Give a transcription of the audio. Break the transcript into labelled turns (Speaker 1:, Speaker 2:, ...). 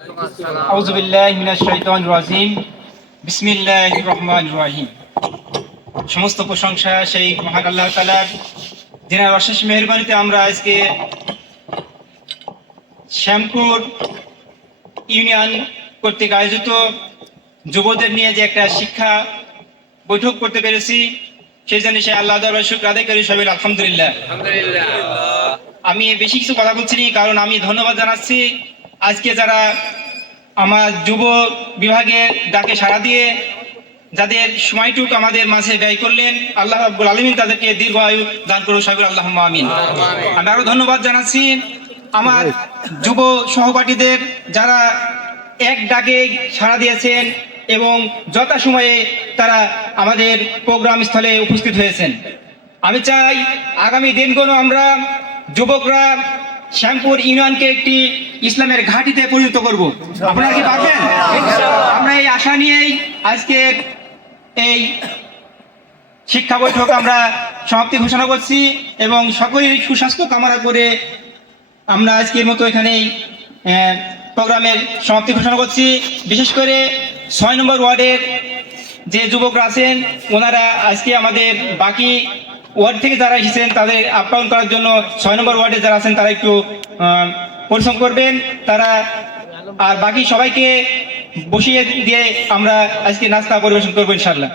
Speaker 1: আউযু বিল্লাহি মিনাশ শাইতানির রাজিম। বিসমিল্লাহির রহমানির রহিম। সমস্ত প্রশংসা সেই মহান আল্লাহ যিনার অশেষ মেহেরবানিতে আমরা আজকে শ্যামপুর ইউনিয়ন কর্তৃক আয়োজিত যুবদের নিয়ে যে একটা শিক্ষা বৈঠক করতে পেরেছি সেই জন্য সে আল্লাহ দরবার শুক্র আদায় করি সবাই আলহামদুলিল্লাহ। আমি বেশি কিছু কথা বলছি কারণ আমি ধন্যবাদ জানাচ্ছি আজকে যারা আমার যুব বিভাগে ডাকে সাড়া দিয়ে যাদের সময়টুক আমাদের মাঝে ব্যয় করলেন আল্লাহ রাব্বুল আলমিন তাদেরকে দীর্ঘ আয়ু দান করুন সাহেব আল্লাহ আমিন। আমি আরও ধন্যবাদ জানাচ্ছি আমার যুব সহপাঠীদের যারা এক ডাকে সাড়া দিয়েছেন এবং যথাসময়ে তারা আমাদের প্রোগ্রাম স্থলে উপস্থিত হয়েছেন। আমি চাই আগামী দিনগুলো আমরা যুবকরা শ্যামপুর ইউনিয়নকে একটি ইসলামের ঘাঁটিতে পরিণত করব। আপনারা কি পারবেন? আমরা এই আশা নিয়েই আজকের এই শিক্ষা বৈঠক আমরা সমাপ্তি ঘোষণা করছি এবং সকলের সুস্বাস্থ্য কামনা করে আমরা আজকের মতো এখানেই প্রোগ্রামের সমাপ্তি ঘোষণা করছি। বিশেষ করে ছয় নম্বর ওয়ার্ডের যে যুবকরা আছেন, ওনারা আজকে আমাদের বাকি ওয়ার্ড থেকে যারা এসেছেন, তাদের আপ্যায়ন করার জন্য ছয় নম্বর ওয়ার্ডে যারা আছেন, তারা একটু পরিশ্রম করবেন তারা আর বাকি সবাইকে বসিয়ে দিয়ে আমরা আজকে নাস্তা পরিবেশন করব ইনশাল্লাহ